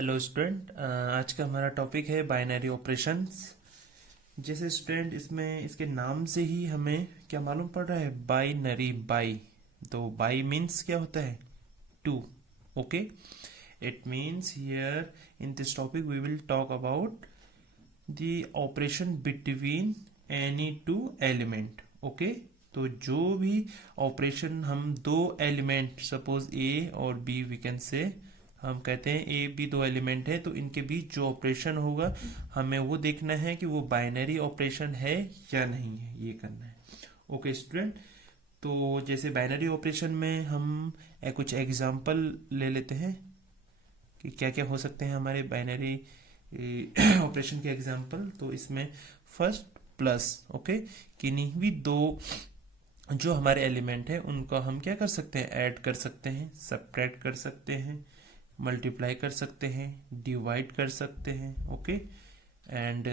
Hello student, आज का हमारा टॉपिक है बाइनरी ऑपरेशंस। जैसे स्टूडेंट इसमें इसके नाम से ही हमें क्या मालूम पड़ रहा है, बाइनरी। बाई, तो बाई मीन्स क्या होता है, two. Okay, it means here in this topic we will talk about the operation between any two element. Okay, तो जो भी ऑपरेशन हम दो एलिमेंट, सपोज ए और बी, वी कैन से, हम कहते हैं ए बी दो एलिमेंट है, तो इनके बीच जो ऑपरेशन होगा हमें वो देखना है कि वो बाइनरी ऑपरेशन है या नहीं है, ये करना है। ओके स्टूडेंट, तो जैसे बाइनरी ऑपरेशन में हम कुछ एग्जांपल ले लेते हैं कि क्या क्या हो सकते हैं हमारे बाइनरी ऑपरेशन के एग्जांपल। तो इसमें फर्स्ट प्लस, ओके, किन्हीं भी दो जो हमारे एलिमेंट है उनका हम क्या कर सकते हैं, ऐड कर सकते हैं, सब्ट्रैक्ट कर सकते हैं, मल्टीप्लाई कर सकते हैं, डिवाइड कर सकते हैं। ओके, एंड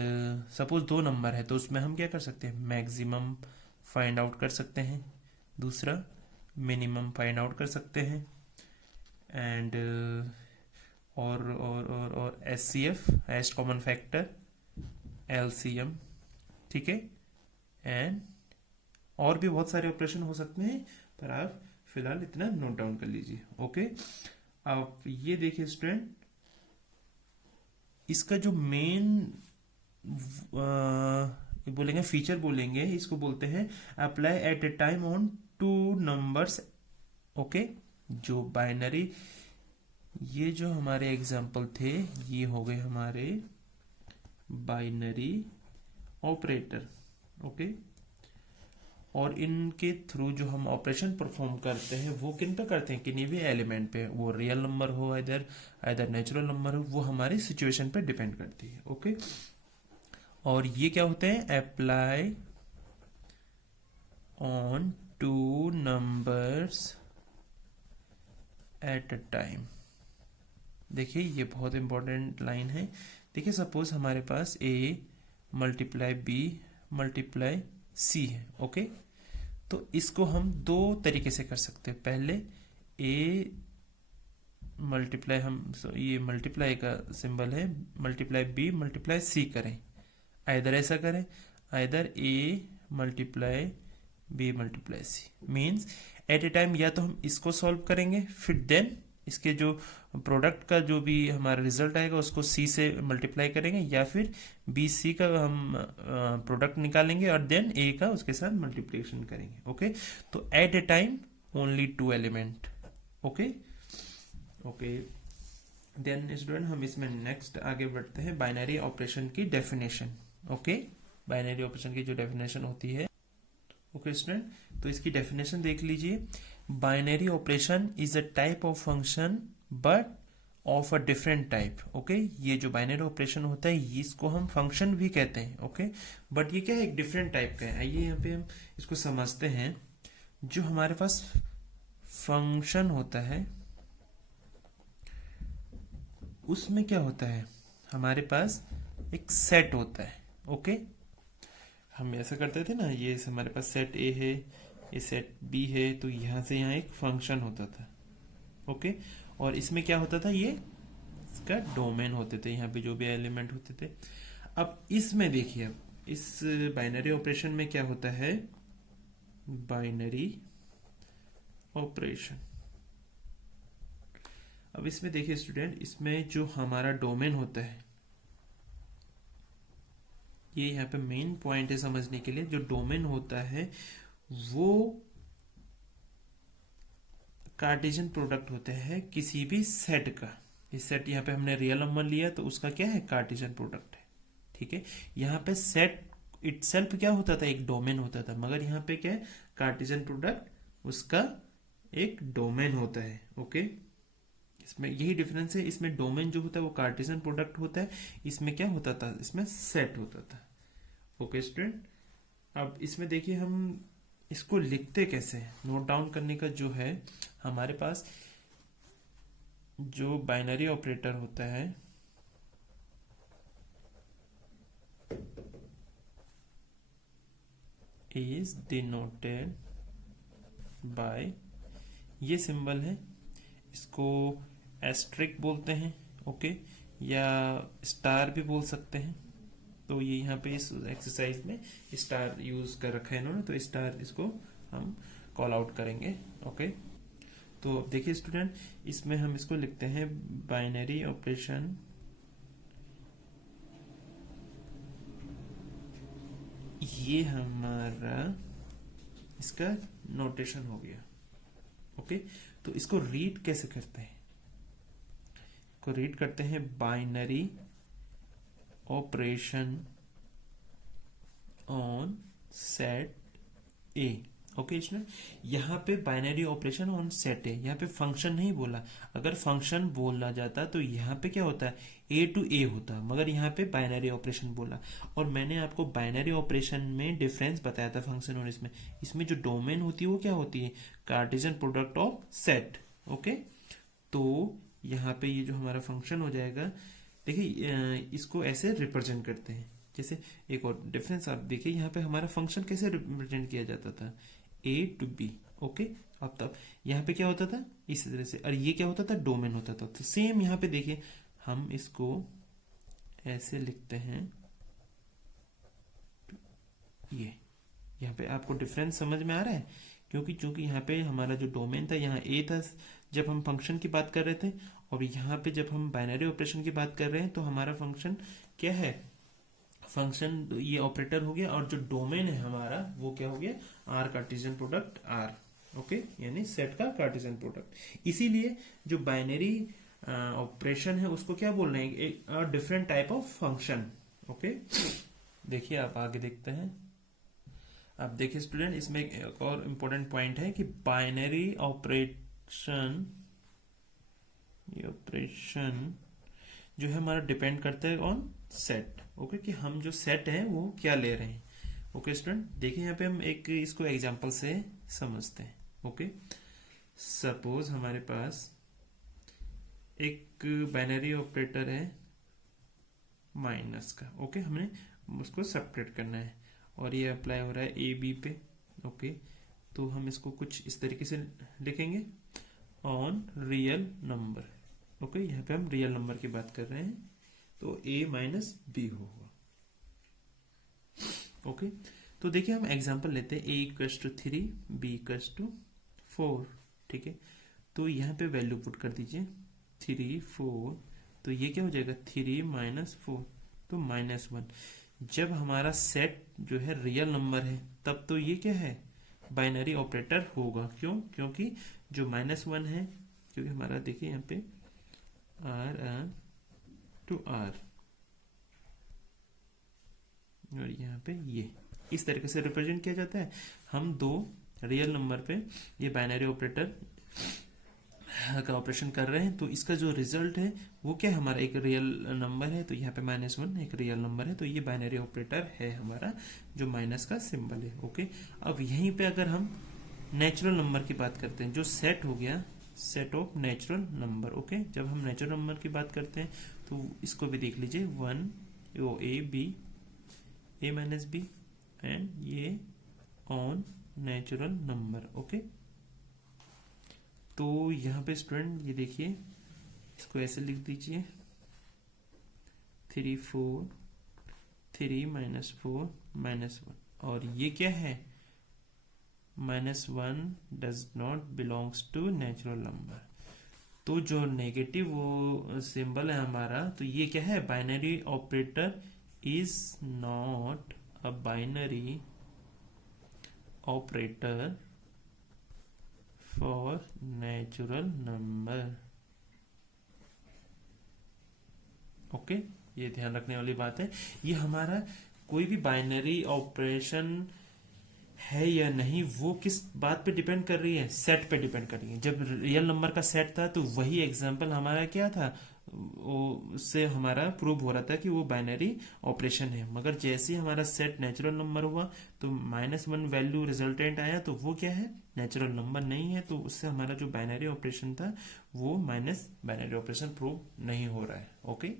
सपोज दो नंबर है तो उसमें हम क्या कर सकते हैं, मैक्सिमम फाइंड आउट कर सकते हैं, दूसरा मिनिमम फाइंड आउट कर सकते हैं, एंड और HCF, highest common factor, LCM, ठीक है, एंड और भी बहुत सारे ऑपरेशन हो सकते हैं, पर आप फिलहाल इतना नोट डाउन कर लीजिए। ओके, आप ये देखिए स्टूडेंट, इसका जो मेन बोलेंगे फीचर बोलेंगे, इसको बोलते हैं apply eight a time on two numbers. Okay, जो बाइनरी, ये जो हमारे एग्जांपल थे ये हो गए हमारे बाइनरी ऑपरेटर। ओके, और इनके थ्रू जो हम ऑपरेशन परफॉर्म करते हैं वो किन पे करते हैं, किन्हीं भी एलिमेंट पे, वो रियल नंबर हो इधर नेचुरल नंबर हो, वो हमारी सिचुएशन पे डिपेंड करती है। ओके, और ये क्या होते हैं, apply on two numbers at a time. देखिए ये बहुत इंपॉर्टेंट लाइन है। देखिए सपोज हमारे पास a मल्टीप्लाई बी मल्टीप्लाई सी है। ओके, तो इसको हम दो तरीके से कर सकते हैं। पहले a मल्टीप्लाई, हम ये मल्टीप्लाई का सिंबल है, मल्टीप्लाई बी मल्टीप्लाई सी करें, आइदर ऐसा करें, either a multiply B multiply C, means at a time या तो हम इसको सॉल्व करेंगे, फिर देन इसके जो प्रोडक्ट का जो भी हमारा रिजल्ट आएगा उसको सी से मल्टीप्लाई करेंगे, या फिर बी सी का हम प्रोडक्ट निकालेंगे और देन ए का उसके साथ मल्टीप्लिकेशन करेंगे। ओके, तो at a time only two element. Okay okay, then student हम इसमें नेक्स्ट आगे बढ़ते हैं, बाइनरी ऑपरेशन की डेफिनेशन। ओके, बाइनरी ऑपरेशन की जो डेफिनेशन होती है, ओके स्टूडेंट, तो इसकी डेफिनेशन देख लीजिए। Binary operation is a type of function but of a different type. Okay, ये जो बाइनरी ऑपरेशन होता है इसको हम फंक्शन भी कहते हैं। ओके, बट ये क्या है, एक डिफरेंट टाइप का है। आइए यहाँ पे हम इसको समझते हैं। जो हमारे पास फंक्शन होता है उसमें क्या होता है, हमारे पास एक सेट होता है। ओके, हम ऐसा करते थे ना, ये हमारे पास सेट ए है, ये सेट बी है, तो यहाँ से यहाँ एक फंक्शन होता था। ओके, और इसमें क्या होता था, ये इसका डोमेन होते थे, यहाँ पे जो भी एलिमेंट होते थे। अब इसमें देखिए, अब इस बाइनरी ऑपरेशन में क्या होता है, बाइनरी ऑपरेशन। अब इसमें देखिए स्टूडेंट, इसमें जो हमारा डोमेन होता है, ये यहाँ पे मेन पॉइंट है समझने के लिए। जो डोमेन होता है वो कार्टेशियन प्रोडक्ट होता है किसी भी सेट का। इस सेट यहाँ पे हमने रियल नंबर लिया तो उसका क्या है, कार्टेशियन प्रोडक्ट है। ठीक है, यहाँ पे सेट इटसेल्फ क्या होता था, एक डोमेन होता था, मगर यहाँ पे क्या है, कार्टेशियन प्रोडक्ट उसका एक डोमेन होता है। ओके, इसमें यही डिफरेंस है, इसमें डोमेन जो होता है वो कार्टेशियन प्रोडक्ट होता है, इसमें क्या होता था, इसमें सेट होता था। ओके स्टूडेंट, अब इसमें देखिए हम इसको लिखते कैसे, नोट डाउन करने का जो है, हमारे पास जो बाइनरी ऑपरेटर होता है इज डिनोटेड बाय, ये सिंबल है, इसको एस्ट्रिक बोलते हैं। ओके, या स्टार भी बोल सकते हैं। तो ये यहाँ पे इस एक्सरसाइज में स्टार यूज कर रखा है इन्होंने, तो स्टार इसको हम कॉल आउट करेंगे। ओके, तो देखिए स्टूडेंट, इसमें हम इसको लिखते हैं बाइनरी ऑपरेशन ये हमारा इसका नोटेशन हो गया। ओके, तो इसको रीड कैसे करते हैं? को रीड करते हैं binary operation on set A. Okay student, यहाँ पे बाइनरी ऑपरेशन ऑन सेट है, यहाँ पे फंक्शन नहीं बोला। अगर फंक्शन बोला जाता तो यहाँ पे क्या होता है, ए टू ए होता, मगर यहाँ पे बाइनरी ऑपरेशन बोला। और मैंने आपको बाइनरी ऑपरेशन में डिफरेंस बताया था फंक्शन और इसमें जो डोमेन होती है वो क्या होती है, Cartesian product of set. Okay, तो यहाँ पे ये जो हमारा फंक्शन हो जाएगा, देखिए इसको ऐसे रिप्रेजेंट करते हैं। जैसे एक और डिफरेंस आप देखिए, यहाँ पे हमारा फंक्शन कैसे रिप्रेजेंट किया जाता था, ए टू बी। ओके, अब तब यहाँ पे क्या होता था इसी तरह से, और ये क्या होता था, डोमेन होता था। तो सेम यहाँ पे देखिए हम इसको ऐसे लिखते हैं, ये यहाँ पे आपको डिफरेंस समझ में आ रहा है, क्योंकि यहाँ पे हमारा जो डोमेन था यहाँ ए था जब हम फंक्शन की बात कर रहे थे, और यहाँ पे जब हम बाइनरी ऑपरेशन की बात कर रहे हैं तो हमारा फंक्शन क्या है, फंक्शन ये ऑपरेटर हो गया, और जो डोमेन है हमारा वो क्या हो गया, R Cartesian product R. Okay, यानी सेट का कार्टेशियन प्रोडक्ट। इसीलिए जो बाइनरी ऑपरेशन है उसको क्या बोल रहे हैं, different type of function. Okay, देखिए आप आगे देखते हैं। अब देखिए स्टूडेंट, इसमें एक और इम्पोर्टेंट पॉइंट है कि बाइनरी ऑपरेशन जो है हमारा डिपेंड करता है ऑन सेट। ओके, कि हम जो सेट है वो क्या ले रहे हैं। ओके स्टूडेंट, देखिए यहाँ पे हम एक इसको एग्जांपल से समझते हैं। ओके, सपोज हमारे पास एक बाइनरी ऑपरेटर है माइनस का। ओके, हमने उसको सेपरेट करना है और ये अप्लाई हो रहा है ए बी पे। ओके, तो हम इसको कुछ इस तरीके से लिखेंगे, ऑन रियल नंबर। ओके, यहाँ पे हम रियल नंबर की बात कर रहे हैं, तो a माइनस बी होगा। ओके, तो देखिए हम एग्जांपल लेते हैं, a equals to 3, b equals to 4। ठीक है, तो यहाँ पे वैल्यू पुट कर दीजिए 3 4, तो ये क्या हो जाएगा 3 माइनस 4, तो -1। जब हमारा सेट जो है रियल नंबर है तब तो ये क्या है, बाइनरी ऑपरेटर होगा। क्यों, क्योंकि जो -1 है, क्योंकि हमारा देखिए यहाँ पे आर टू आर, और यहाँ पे ये इस तरीके से रिप्रेजेंट किया जाता है। हम दो रियल नंबर पे ये बाइनरी ऑपरेटर का ऑपरेशन कर रहे हैं, तो इसका जो रिजल्ट है वो क्या है, हमारा एक रियल नंबर है, तो यहाँ पे -1 एक रियल नंबर है, तो ये बाइनरी ऑपरेटर है हमारा, जो माइनस का सिंबल है। ओके, अब यहीं पे अगर हम नेचुरल नंबर की बात करते हैं, जो सेट हो गया, set of natural number. Okay, जब हम नेचुरल नंबर की बात करते हैं तो इसको भी देख लीजिए, 1 A B, A minus B, and ये ऑन नेचुरल नंबर। ओके, तो यहाँ पे स्टूडेंट ये देखिए, इसको ऐसे लिख दीजिए 3 4 3 -4 -1, और ये क्या है, -1 does not belongs to natural number. तो जो नेगेटिव वो सिंबल है हमारा, तो ये क्या है, binary operator is not a binary operator for natural number. Okay, ये ध्यान रखने वाली बात है। ये हमारा कोई भी बाइनरी ऑपरेशन है या नहीं, वो किस बात पे डिपेंड कर रही है, सेट पे डिपेंड कर रही है। जब रियल नंबर का सेट था तो वही एग्जांपल हमारा क्या था, उससे हमारा प्रूव हो रहा था कि वो बाइनरी ऑपरेशन है। मगर जैसे ही हमारा सेट नेचुरल नंबर हुआ तो -1 वैल्यू रिजल्टेंट आया, तो वो क्या है, नेचुरल नंबर नहीं है, तो उससे हमारा जो बाइनरी ऑपरेशन था वो माइनस बाइनरी ऑपरेशन प्रूव नहीं हो रहा है। ओके,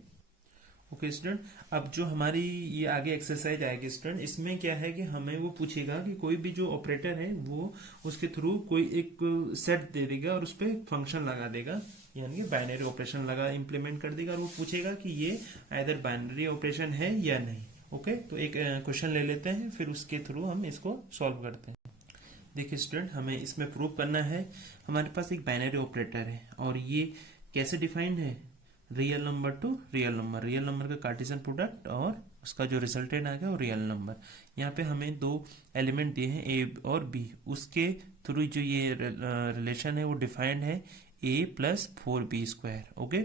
ओके स्टूडेंट, अब जो हमारी ये आगे एक्सरसाइज आएगी स्टूडेंट, इसमें क्या है कि हमें वो पूछेगा कि कोई भी जो ऑपरेटर है वो उसके थ्रू कोई एक सेट दे देगा और उस पर फंक्शन लगा देगा। यानी कि बाइनरी ऑपरेशन लगा इम्प्लीमेंट कर देगा और वो पूछेगा कि ये आइदर बाइनरी ऑपरेशन है या नहीं। ओके, तो एक क्वेश्चन ले लेते हैं, फिर उसके थ्रू हम इसको सॉल्व करते हैं। देखिए स्टूडेंट, हमें इसमें प्रूव करना है हमारे पास एक बाइनरी ऑपरेटर है और ये कैसे डिफाइंड है, real number two real number, real number का कार्टेशियन प्रोडक्ट और उसका जो रिजल्टेंट आ गया वो रियल नंबर। यहाँ पे हमें दो एलिमेंट दिए हैं ए और बी, उसके थ्रू जो ये रिलेशन है वो डिफाइंड है a प्लस 4b²। ओके,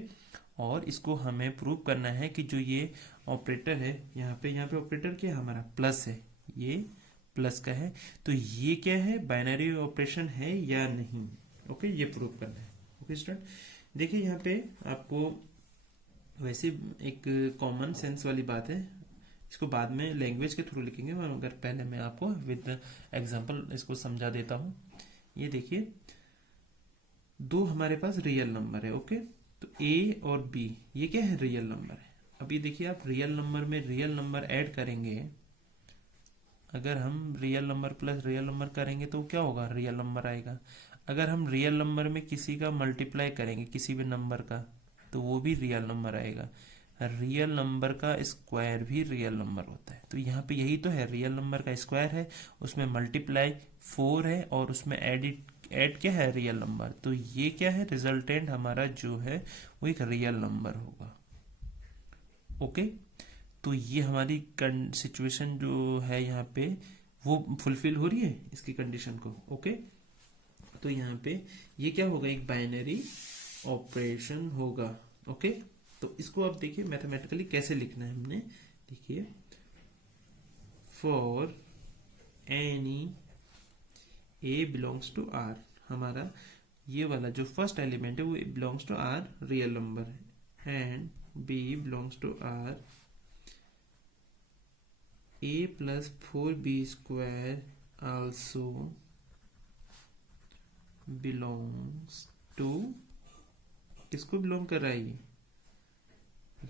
और इसको हमें प्रूव करना है कि जो ये ऑपरेटर है यहाँ पे ऑपरेटर क्या है हमारा, प्लस है, ये प्लस का है, तो ये क्या है, बाइनरी ऑपरेशन है या नहीं। ओके, ये प्रूव करना है। ओके स्टूडेंट, देखिए यहाँ पे आपको वैसे एक कॉमन सेंस वाली बात है, इसको बाद में लैंग्वेज के थ्रू लिखेंगे, मगर पहले मैं आपको विद एग्जांपल इसको समझा देता हूँ। ये देखिए दो हमारे पास रियल नंबर है। ओके, तो ए और बी ये क्या है, रियल नंबर है। अब ये देखिए आप रियल नंबर में रियल नंबर ऐड करेंगे, अगर हम real number plus real number करेंगे तो क्या होगा, रियल नंबर आएगा। अगर हम रियल नंबर में किसी का मल्टीप्लाई करेंगे किसी भी नंबर का तो वो भी रियल नंबर आएगा। रियल नंबर का स्क्वायर भी रियल नंबर होता है, तो यहाँ पे यही तो है, रियल नंबर का स्क्वायर है, उसमें मल्टीप्लाई 4 है और उसमें ऐड क्या है, रियल नंबर। तो ये क्या है, रिजल्टेंट हमारा जो है वो एक रियल नंबर होगा। ओके, तो ये हमारी सिचुएशन जो है यहाँ पे वो फुलफिल हो रही है इसकी कंडीशन को। ओके, तो यहाँ पे ये क्या होगा, एक बाइनरी ऑपरेशन होगा। ओके, तो इसको अब देखिए मैथमेटिकली कैसे लिखना है हमने, देखिए for any a belongs to R, हमारा ये वाला जो फर्स्ट एलिमेंट है वो belongs to R real number है, and b belongs to R a plus 4b² also belongs to, किसको बिलोंग कर रहा है ये,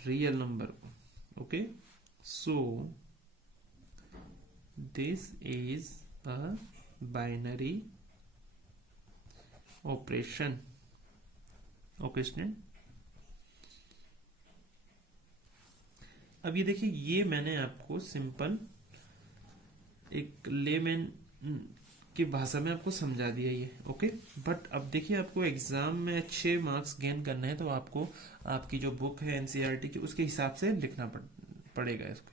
रियल नंबर को। Okay, so this is a binary operation. Okay student, अब ये देखिए ये मैंने आपको सिंपल एक लेमैन की भाषा में आपको समझा दिया ये। ओके, बट अब देखिए आपको एग्जाम में अच्छे मार्क्स गेन करना है तो आपको आपकी जो बुक है एनसीईआरटी की उसके हिसाब से लिखना पड़ेगा इसको।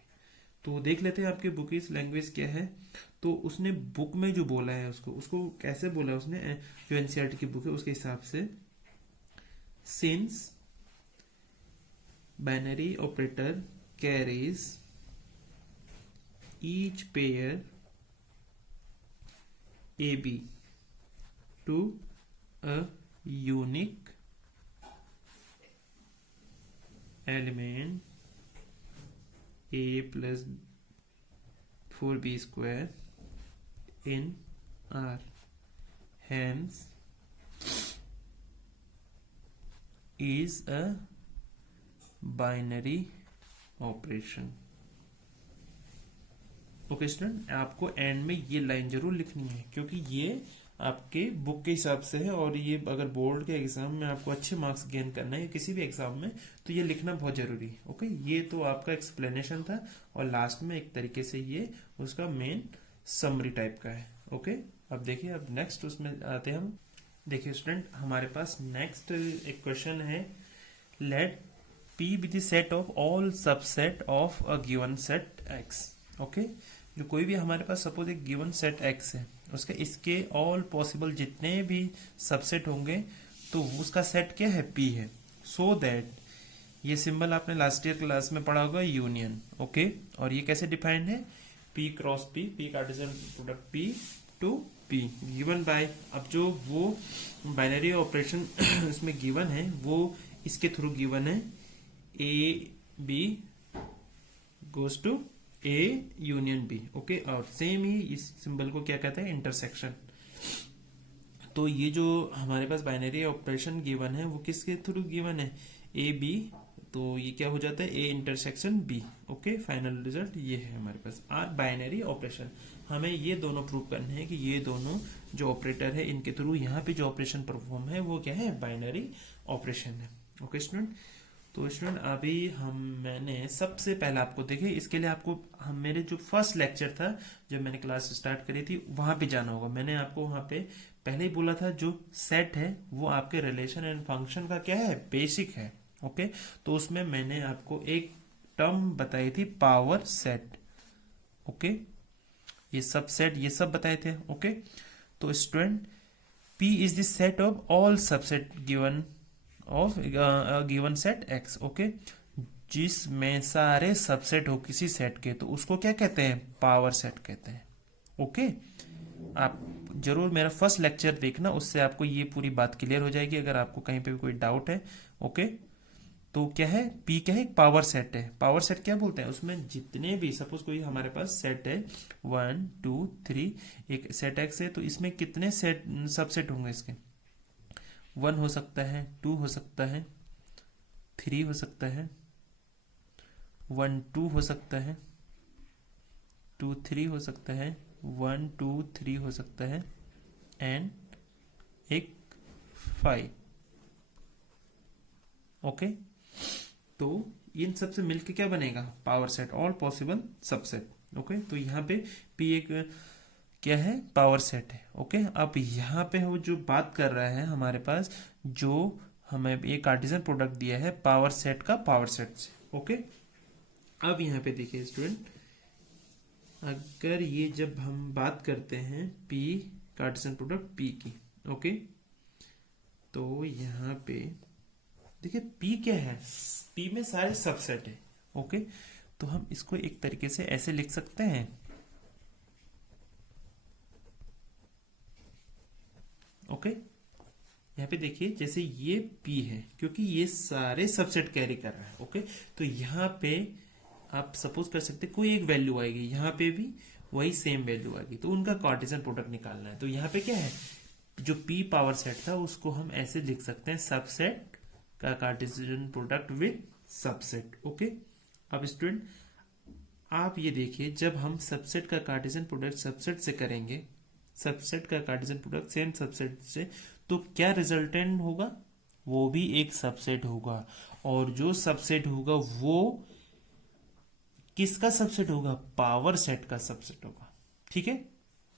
तो देख लेते हैं आपकी बुक की लैंग्वेज क्या है। तो उसने बुक में जो बोला है उसको कैसे बोला है उसने, जो एनसीईआरटी की बुक है उसके हिसाब से, since binary operator carries each pair AB to a unique element A plus 4b² in R, hence is a binary operation. Okay student, आपको एंड में ये लाइन जरूर लिखनी है क्योंकि ये आपके बुक के हिसाब से है और ये अगर बोर्ड के एग्जाम में आपको अच्छे मार्क्स गेन करना है किसी भी एग्जाम में तो ये लिखना बहुत जरूरी है। ओके, ये तो आपका एक्सप्लेनेशन था और लास्ट में एक तरीके से ये उसका मेन समरी टाइप का है। ओके, अब देखिए अब नेक्स्ट उसमें आते हैं हम। देखिए स्टूडेंट, हमारे पास नेक्स्ट एक क्वेश्चन है, late P be the set of all subset of a given set X। Okay, जो कोई भी हमारे पास सपोज एक गिवन सेट X है, उसके इसके ऑल पॉसिबल जितने भी सबसेट होंगे तो उसका सेट क्या है, P है। सो दैट, ये सिंबल आपने लास्ट ईयर क्लास में पढ़ा होगा, यूनियन। ओके, और ये कैसे डिफाइंड है, P cross P, P Cartesian product P to P given by, अब जो वो बाइनरी ऑपरेशन इसमें गिवन है वो इसके थ्रू गिवन है, A B goes to A union B. Okay, और सेम ही इस सिंबल को क्या कहते हैं, इंटरसेक्शन। तो ये जो हमारे पास बाइनरी ऑपरेशन गिवन है वो किसके थ्रू गिवन है, ए बी, तो ये क्या हो जाता है, A intersection B. Okay, final result ये है हमारे पास आर बाइनरी ऑपरेशन। हमें ये दोनों प्रूव करने हैं कि ये दोनों जो ऑपरेटर है इनके थ्रू यहाँ पे जो ऑपरेशन परफॉर्म है वो क्या है, बाइनरी ऑपरेशन है। ओके स्टूडेंट, तो स्टूडेंट अभी मैंने सबसे पहले आपको देखे, इसके लिए आपको मेरे जो फर्स्ट लेक्चर था जब मैंने क्लास स्टार्ट करी थी वहां पे जाना होगा। मैंने आपको वहां पे पहले ही बोला था जो सेट है वो आपके रिलेशन एंड फंक्शन का क्या है, बेसिक है। ओके, तो उसमें मैंने आपको एक टर्म बताई थी, पावर सेट। ओके, ये सब सेट ये सब बताए थे। ओके, तो student P is the set of all subset given of given set X। Okay, जिसमें सारे सबसेट हो किसी सेट के तो उसको क्या कहते हैं, पावर सेट कहते हैं। ओके, आप जरूर मेरा फर्स्ट लेक्चर देखना, उससे आपको ये पूरी बात क्लियर हो जाएगी अगर आपको कहीं पे भी कोई डाउट है। ओके, तो क्या है, P क्या है, पावर सेट है। पावर सेट क्या बोलते हैं, उसमें जितने भी सपोज कोई हमारे पास सेट है 1 2 3, एक सेट X है, तो इसमें कितने सेट सबसेट होंगे इसके, 1 हो सकता है, 2 हो सकता है, 3 हो सकता है, 1 2 हो सकता है, 2 3 हो सकता है, 1 2 3 हो सकता है, एंड एक 5। ओके, तो इन सब से मिलके क्या बनेगा, power set, all possible subset. Okay, तो यहाँ पे P एक क्या है, पावर सेट है। ओके, अब यहाँ पे वो जो बात कर रहा है हमारे पास, जो हमें एक कार्टेशियन प्रोडक्ट दिया है पावर सेट का पावर सेट से। ओके, अब यहाँ पे देखिए स्टूडेंट, अगर ये जब हम बात करते हैं P कार्टेशियन प्रोडक्ट P की, ओके, तो यहाँ पे देखिए P क्या है, P में सारे सबसेट है। ओके, तो हम इसको एक तरीके से ऐसे लिख सकते हैं, ओके, यहाँ पे देखिए जैसे ये P है क्योंकि ये सारे सबसेट कैरी कर रहा है। ओके, तो यहाँ पे आप सपोज कर सकते हैं कोई एक वैल्यू आएगी, यहाँ पे भी वही सेम वैल्यू आएगी, तो उनका कार्टेशियन प्रोडक्ट निकालना है। तो यहाँ पे क्या है, जो P पावर सेट था उसको हम ऐसे लिख सकते हैं, सबसेट का Cartesian product with subset. Okay, अब स्टूडेंट आप ये देखिए, जब हम सबसेट का कार्टेशियन प्रोडक्ट सबसेट से करेंगे, सबसेट का कार्टेशियन प्रोडक्ट सेम सबसेट से, तो क्या रिजल्टेंट होगा, वो भी एक सबसेट होगा, और जो सबसेट होगा वो किसका सबसेट होगा, पावर सेट का सबसेट होगा। ठीक है,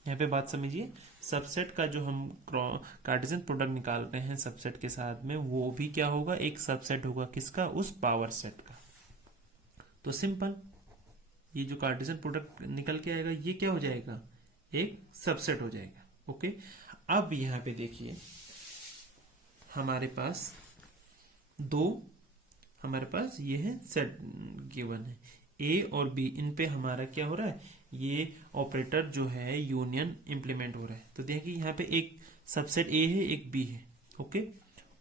यहाँ पे बात समझिए, सबसेट का जो हम कार्टेशियन प्रोडक्ट निकालते हैं सबसेट के साथ में, वो भी क्या होगा, एक सबसेट होगा, किसका, उस पावर सेट का। तो सिंपल, ये जो कार्टेशियन प्रोडक्ट निकल के आएगा ये क्या हो जाएगा, एक सबसेट हो जाएगा। ओके, अब यहाँ पे देखिए हमारे पास हमारे पास ये है सेट गिवन है, A और B, इन पे हमारा क्या हो रहा है, ये ऑपरेटर जो है यूनियन इंप्लीमेंट हो रहा है। तो देखिए यहाँ पे एक सबसेट A है, एक B है। ओके,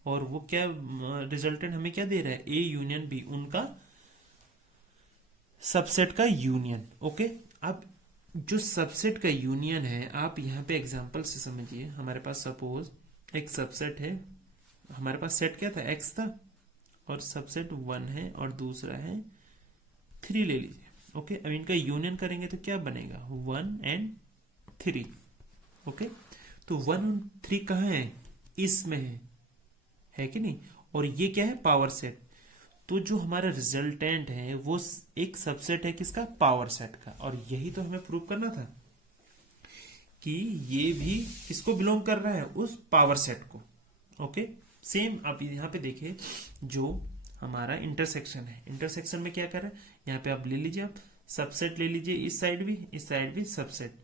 और वो क्या रिजल्टेंट हमें क्या दे रहा है, A यूनियन B, उनका सबसेट का यूनियन। ओके, अब जो सबसेट का यूनियन है, आप यहाँ पे एग्जांपल से समझिए, हमारे पास सपोज एक सबसेट है, हमारे पास सेट क्या था, X था, और सबसेट 1 है और दूसरा है 3 ले लीजिए। ओके, अब इनका यूनियन करेंगे तो क्या बनेगा, 1 एंड 3। ओके, तो 1 और 3 कहाँ है, इसमें है कि नहीं, और ये क्या है, पावर सेट। तो जो हमारा रिजल्टेंट है वो एक सबसेट है किसका, पावर सेट का, और यही तो हमें प्रूव करना था कि ये भी किसको बिलोंग कर रहा है, उस पावर सेट को। ओके, सेम आप यहाँ पे देखिए, जो हमारा इंटरसेक्शन है, इंटरसेक्शन में क्या कर रहा है, यहाँ पे आप ले लीजिए, आप सबसेट ले लीजिए, इस साइड भी इस साइड भी सबसेट,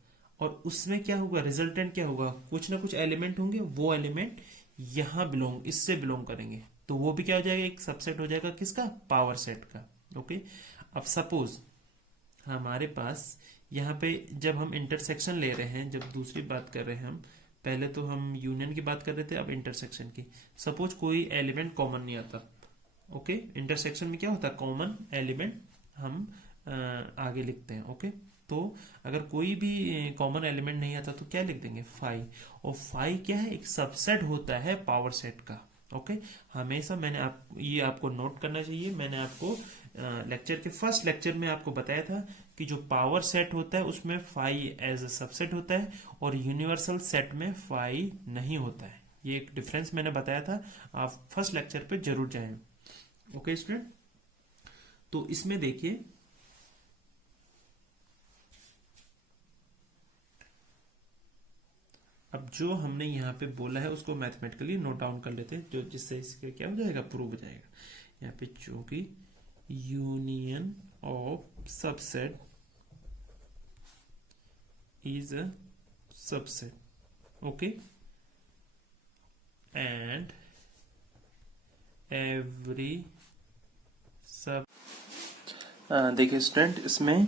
और उसमें क्या होगा, रिजल्टेंट क्या होगा, कुछ ना कुछ एलिमेंट होंगे, वो एलिमेंट यहाँ बिलोंग, इससे बिलोंग करेंगे, तो वो भी क्या हो जाएगा, एक सबसेट हो जाएगा, किसका, पावर सेट का। ओके, अब सपोज हमारे पास यहाँ पे जब हम इंटरसेक्शन ले रहे हैं, जब दूसरी बात कर रहे हैं हम, पहले तो हम यूनियन की बात कर रहे थे, अब इंटरसेक्शन की। सपोज कोई एलिमेंट कॉमन नहीं आता। ओके, इंटरसेक्शन में क्या होता है, कॉमन एलिमेंट हम आगे लिखते हैं। ओके, तो अगर कोई भी कॉमन एलिमेंट नहीं आता तो क्या लिख देंगे, 5, और 5 क्या है, एक सबसेट होता है पावर सेट का। ओके, हमेशा ये आपको नोट करना चाहिए, मैंने आपको लेक्चर के फर्स्ट लेक्चर में आपको बताया था कि जो पावर सेट होता है उसमें फाई एज अ सबसेट होता है और यूनिवर्सल सेट में फाई नहीं होता है। ये एक डिफरेंस मैंने बताया था, आप फर्स्ट लेक्चर पे जरूर जाएं। ओके स्टूडेंट, तो इसमें देखिए अब जो हमने यहाँ पे बोला है उसको मैथमेटिकली नोट डाउन कर लेते हैं, जो जिससे इसके क्या हो जाएगा, प्रूव हो जाएगा। यहाँ पे चूंकि union of subset is a subset, okay, and every सब देखिए स्टूडेंट, इसमें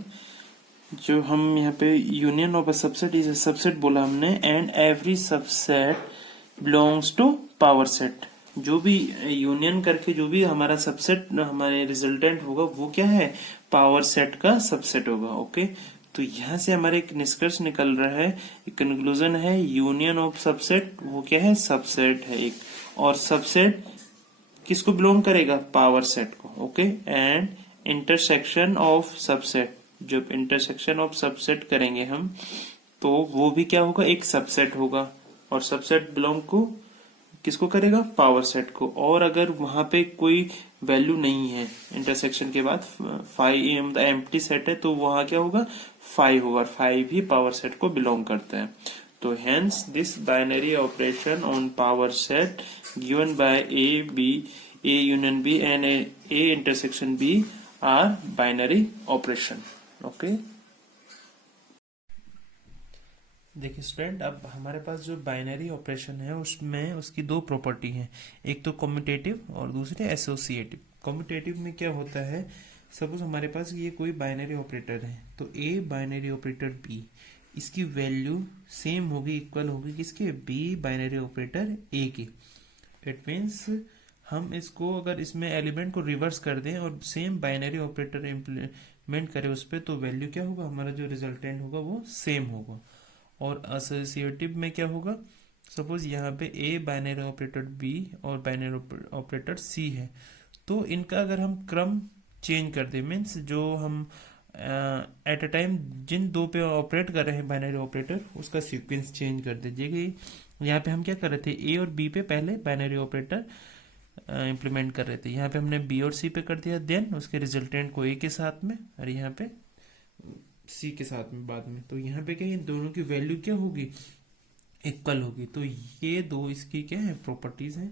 जो हम यहाँ पे union of a subset is a subset बोला हमने, and every subset belongs to power set. जो भी यूनियन करके जो भी हमारा सबसेट हमारे रिजल्टेंट होगा वो क्या है, पावर सेट का सबसेट होगा। ओके, तो यहां से हमारे एक निष्कर्ष निकल रहा है, एक कंक्लूजन है, यूनियन ऑफ सबसेट वो क्या है, सबसेट है एक, और सबसेट किसको बिलोंग करेगा, पावर सेट को। Okay, and intersection of subset, जब इंटरसेक्शन ऑफ सबसेट करेंगे हम तो वो भी क्या होगा, एक सबसेट होगा, और सबसेट बिलोंग को किसको करेगा, पावर सेट को। और अगर वहां पे कोई वैल्यू नहीं है इंटरसेक्शन के बाद, फाइव एम्प्टी सेट है, तो वहां क्या होगा, फाइव होगा, फाइव ही पावर सेट को बिलोंग करता है। तो hence this binary operation on power set given by A B, A union B and A intersection B are binary operation. Okay, देखिए स्टूडेंट, अब हमारे पास जो बाइनरी ऑपरेशन है उसमें उसकी दो प्रॉपर्टी हैं, एक तो कम्यूटेटिव और दूसरे एसोसिएटिव। कम्यूटेटिव में क्या होता है, सपोज हमारे पास ये कोई बाइनरी ऑपरेटर है, तो ए बाइनरी ऑपरेटर बी, इसकी वैल्यू सेम होगी, इक्वल होगी किसके, बी बाइनरी ऑपरेटर ए की। इट मीन्स हम इसको अगर इसमें एलिमेंट को रिवर्स कर दें और सेम बाइनरी ऑपरेटर इम्प्लीमेंट करें उस पर, तो वैल्यू क्या होगा, हमारा जो रिजल्टेंट होगा वो सेम होगा। और एसोसिएटिव में क्या होगा, सपोज यहाँ पे ए बाइनरी ऑपरेटर बी और बाइनरी ऑपरेटर सी है, तो इनका अगर हम क्रम चेंज कर दे, मीन्स जो हम एट अ टाइम जिन दो पे ऑपरेट कर रहे हैं बाइनरी ऑपरेटर, उसका सीक्वेंस चेंज कर दीजिए। कि यहाँ पे हम क्या कर रहे थे, ए और बी पे पहले बाइनरी ऑपरेटर इम्प्लीमेंट कर रहे थे, यहाँ पे हमने बी और सी पे कर दिया, देन उसके रिजल्टेंट को ए के साथ में और यहाँ पे सी के साथ में बाद में। तो यहाँ पे क्या, इन दोनों की वैल्यू क्या होगी, इक्वल होगी। तो ये दो इसकी क्या है, प्रॉपर्टीज हैं,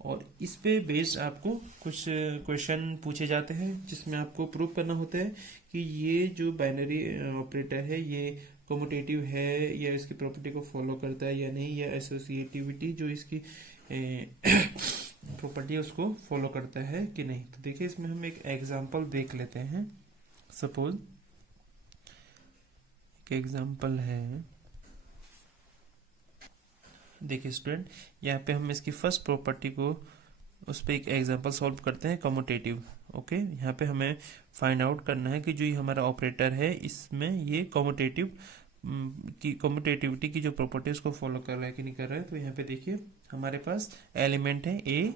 और इस पे बेस्ड आपको कुछ क्वेश्चन पूछे जाते हैं जिसमें आपको प्रूव करना होता है कि ये जो बाइनरी ऑपरेटर है ये कम्यूटेटिव है या इसकी प्रॉपर्टी को फॉलो करता है या नहीं, या एसोसिएटिविटी जो इसकी प्रॉपर्टी है उसको फॉलो करता है कि नहीं। तो देखिए इसमें हम एक एग्जांपल देख लेते हैं। सपोज एक एग्जांपल है, देखिए स्टूडेंट, यहाँ पे हम इसकी फर्स्ट प्रॉपर्टी को उस पर एक एग्जांपल सॉल्व करते हैं, कम्यूटेटिव। ओके, यहाँ पे हमें फाइंड आउट करना है कि जो ये हमारा ऑपरेटर है इसमें ये कम्यूटेटिव की कम्यूटेटिविटी की जो प्रॉपर्टी उसको फॉलो कर रहा है कि नहीं कर रहा है। तो यहाँ पे देखिए हमारे पास एलिमेंट है ए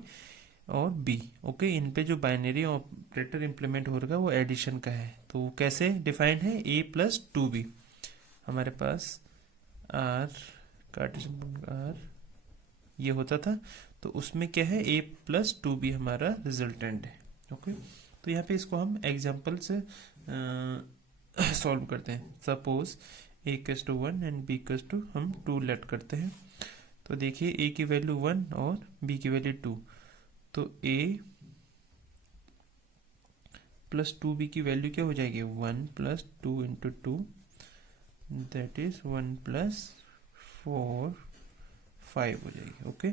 और बी। ओके, इन पे जो बाइनरी ऑपरेटर इंप्लीमेंट हो रहा है वो एडिशन का है, तो वो कैसे डिफाइंड है, ए प्लस टू बी। हमारे पास आर कार्टेशियन आर ये होता था, तो उसमें क्या है, ए प्लस टू बी हमारा रिजल्टेंट है। ओके, तो यहाँ पे इसको हम एग्जांपल से सॉल्व करते हैं। Suppose A equals to 1 and B equals to हम 2 लेट करते हैं। तो देखिए ए की वैल्यू 1 और बी की वैल्यू 2, तो ए प्लस 2b की वैल्यू क्या हो जाएगी, 1 plus 2 into 2, that is 1 plus 4 5 हो जाएगी। ओके,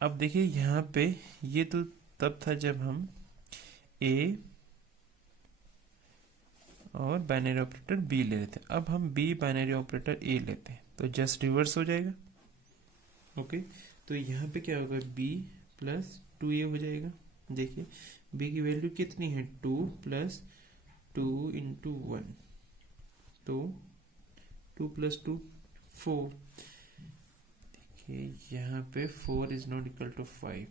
अब देखिए यहाँ पे ये तो तब था जब हम ए और बाइनरी ऑपरेटर बी ले लेते हैं, अब हम बी बाइनरी ऑपरेटर ए लेते हैं, तो जस्ट रिवर्स हो जाएगा। ओके, तो यहाँ पे क्या होगा, बी प्लस 2a हो जाएगा। देखिए b की वैल्यू कितनी है, 2 प्लस 2 इंटू 1, तो 2 प्लस 2 4। देखिए यहाँ पे 4 is not equal to 5,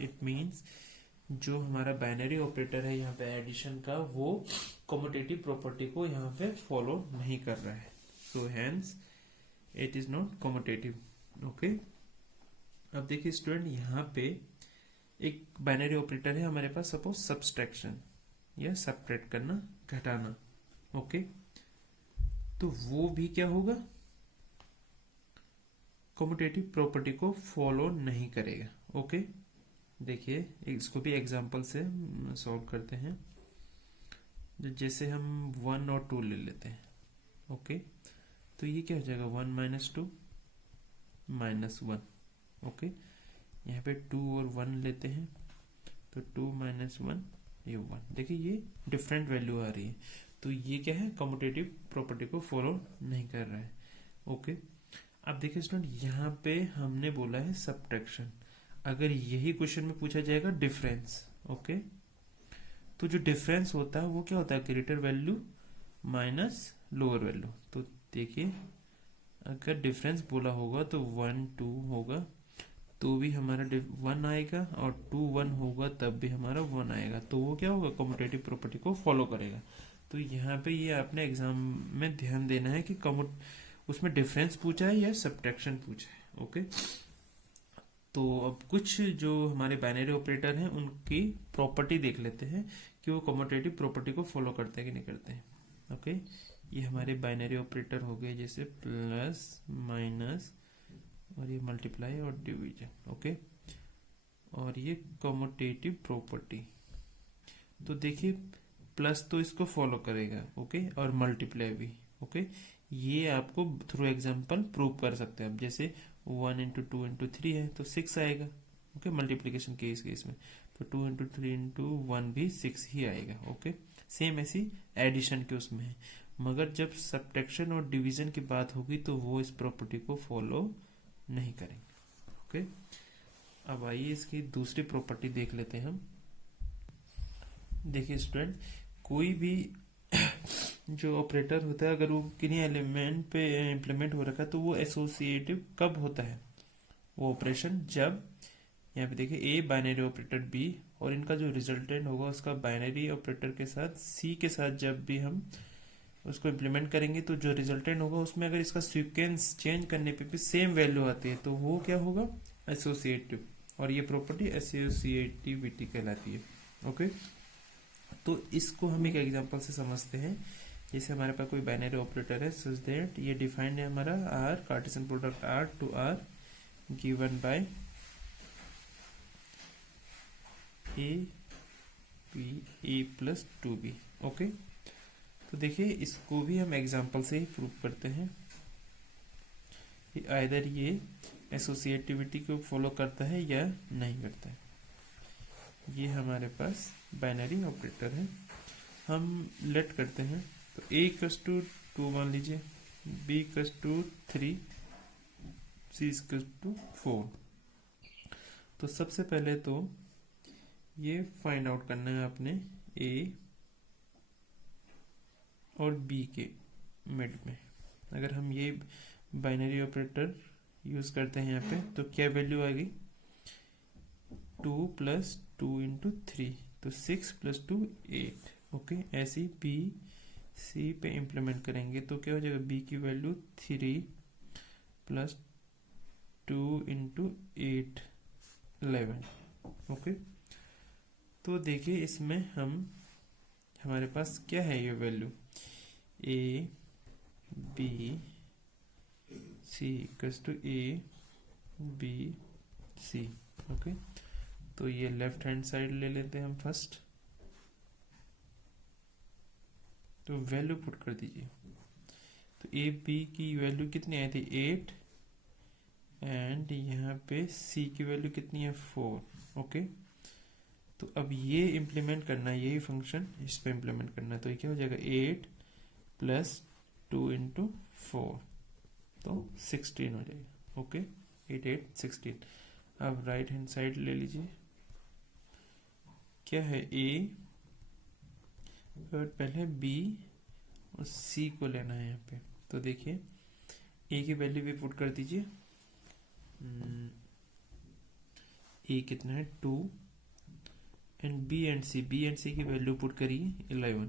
it means जो हमारा बाइनरी ऑपरेटर है यहाँ पे एडिशन का, वो कम्यूटेटिव प्रॉपर्टी को यहाँ पे फॉलो नहीं कर रहा है, so hence it is not commutative. Okay, अब देखिए स्टूडेंट, यहाँ पे एक बाइनरी ऑपरेटर है हमारे पास, सपोज सब्सट्रैक्शन या सब्ट्रैक्ट करना, घटाना। ओके, तो वो भी क्या होगा, कम्यूटेटिव प्रॉपर्टी को फॉलो नहीं करेगा। ओके, देखिए इसको भी एग्जांपल से सॉल्व करते हैं। जैसे हम 1 और 2 ले लेते हैं। ओके, तो ये क्या हो जाएगा, 1 माइनस 2 माइनस 1। ओके, यहाँ पे 2 और 1 लेते हैं, तो 2 माइनस 1, ये 1। देखिए ये डिफरेंट वैल्यू आ रही है, तो ये क्या है, कम्यूटेटिव प्रॉपर्टी को फॉलो नहीं कर रहा है। ओके, अब देखिए स्टूडेंट, यहाँ पे हमने बोला है सब्ट्रैक्शन, अगर यही क्वेश्चन में पूछा जाएगा डिफरेंस। ओके, तो जो डिफरेंस होता है वो क्या होता है, greater value minus lower value. तो देखिए अगर डिफरेंस बोला होगा तो 1 2 होगा तो भी हमारा 1 आएगा, और 2 1 होगा तब भी हमारा 1 आएगा, तो वो क्या होगा, कम्यूटेटिव प्रॉपर्टी को फॉलो करेगा। तो यहाँ पे ये आपने एग्जाम में ध्यान देना है कि उसमें डिफरेंस पूछा है या सब्ट्रैक्शन पूछा है। ओके, तो अब कुछ जो हमारे बाइनरी ऑपरेटर हैं उनकी प्रॉपर्टी देख लेते हैं कि वो कम्यूटेटिव प्रॉपर्टी को फॉलो करते हैं कि नहीं करते हैं। ओके, ये हमारे बाइनरी ऑपरेटर हो गए, जैसे प्लस माइनस और ये मल्टीप्लाई और डिवीजन। ओके, और ये कम्यूटेटिव प्रॉपर्टी, तो देखिए प्लस तो इसको फॉलो करेगा। ओके, और मल्टीप्लाई भी। ओके, ये आपको थ्रू एग्जांपल प्रूव कर सकते हैं। अब जैसे 1 इंटू 2 इंटू 3 है तो 6 आएगा। ओके, मल्टीप्लीकेशन के इस केस में, तो 2 इंटू 3 इंटू 1 भी 6 ही आएगा। ओके, सेम ऐसी एडिशन के उसमें है, मगर जब सब्ट्रैक्शन और डिवीजन की बात होगी तो वो इस प्रॉपर्टी को फॉलो नहीं करेंगे। ओके, अब आइए इसकी दूसरी प्रॉपर्टी देख लेते हैं हम। देखिए स्टूडेंट, कोई भी जो ऑपरेटर होता है अगर वो किन्हीं एलिमेंट पे इम्प्लीमेंट हो रखा है तो वो एसोसिएटिव कब होता है, वो ऑपरेशन जब, यहाँ पे देखिए ए बाइनरी ऑपरेटर बी और इनका जो रिजल्टेंट होगा उसका बाइनरी ऑपरेटर के साथ सी के साथ जब भी हम उसको इम्प्लीमेंट करेंगे तो जो रिजल्टेंट होगा उसमें अगर इसका सीक्वेंस चेंज करने पे भी सेम वैल्यू आती है तो वो क्या होगा, एसोसिएटिव, और ये प्रॉपर्टी एसोसिएटिविटी कहलाती है। ओके, तो इसको हम एक एग्जांपल से समझते हैं। जैसे हमारे पास कोई बाइनरी ऑपरेटर है सच दैट ये डिफाइंड है हमारा R, Cartesian product R to R given by A B A plus 2b। Okay, तो देखिए इसको भी हम एग्जांपल से ही प्रूव करते हैं कि आइदर ये एसोसिएटिविटी को फॉलो करता है या नहीं करता है। ये हमारे पास बाइनरी ऑपरेटर है, हम लेट करते हैं, तो a इक्वल्स टू 2 मान लीजिए, b equals to 3, c equals to 4। तो सबसे पहले तो ये फाइंड आउट करना है आपने a और b के मिड में। अगर हम ये बाइनरी ऑपरेटर यूज करते हैं यहाँ पे तो क्या वैल्यू आएगी, 2 प्लस 2 इंटू 3, तो 6 प्लस 2 8। ओके, ऐसे ही बी सी पे इम्प्लीमेंट करेंगे तो क्या हो जाएगा, बी की वैल्यू 3 प्लस 2 इंटू 8 11। ओके, तो देखिए इसमें हमारे पास क्या है, ये value A B C equals to A B C. Okay, तो ये लेफ्ट हैंड साइड ले लेते हैं हम फर्स्ट, तो वैल्यू पुट कर दीजिए। तो ए बी की वैल्यू कितनी आई थी, 8, एंड यहाँ पे सी की वैल्यू कितनी है, 4। ओके, तो अब ये इम्प्लीमेंट करना है, यही फंक्शन इस पे इम्प्लीमेंट करना है, तो ये क्या हो जाएगा, 8 प्लस 2 इंटू 4, तो 16 हो जाएगा। ओके, 8 8 16। अब राइट हैंड साइड ले लीजिए, क्या है ए और पहले बी और सी को लेना है यहाँ पे। तो देखिए ए की वैल्यू भी पुट कर दीजिए, ए कितना है 2 एंड बी एंड सी की वैल्यू पुट करिए 11।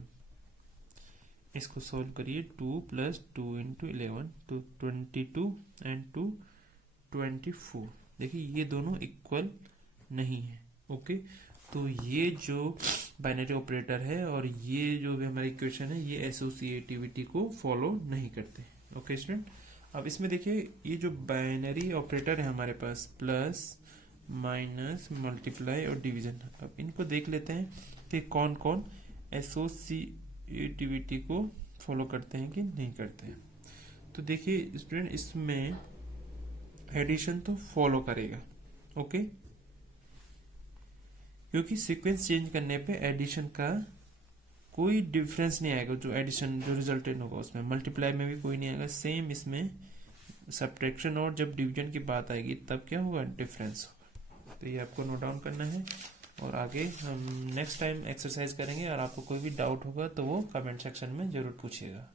इसको सॉल्व करिए 2 + 2 × 11 तो 22 एंड 2 24। देखिए ये दोनों इक्वल नहीं है। ओके, तो ये जो बाइनरी ऑपरेटर है और ये जो भी हमारी इक्वेशन है ये एसोसिएटिविटी को फॉलो नहीं करते। ओके स्टूडेंट, अब इसमें देखिए ये जो बाइनरी ऑपरेटर है हमारे पास प्लस माइनस मल्टीप्लाई और डिवीजन, अब इनको देख लेते हैं कि कौन कौन एसोसिएटिविटी को फॉलो करते हैं कि नहीं करते हैं। तो देखिए स्टूडेंट, इसमें एडिशन तो फॉलो करेगा। ओके, क्योंकि सीक्वेंस चेंज करने पे एडिशन का कोई डिफरेंस नहीं आएगा। जो एडिशन जो रिजल्टेंट होगा उसमें मल्टीप्लाई में भी कोई नहीं आएगा। सेम इसमें सब्ट्रैक्शन और जब डिवीजन की बात आएगी तब क्या होगा, डिफरेंस होगा। तो ये आपको नोट डाउन करना है और आगे हम नेक्स्ट टाइम एक्सरसाइज करेंगे। और आपको कोई भी डाउट होगा तो वो कमेंट सेक्शन में जरूर पूछिएगा।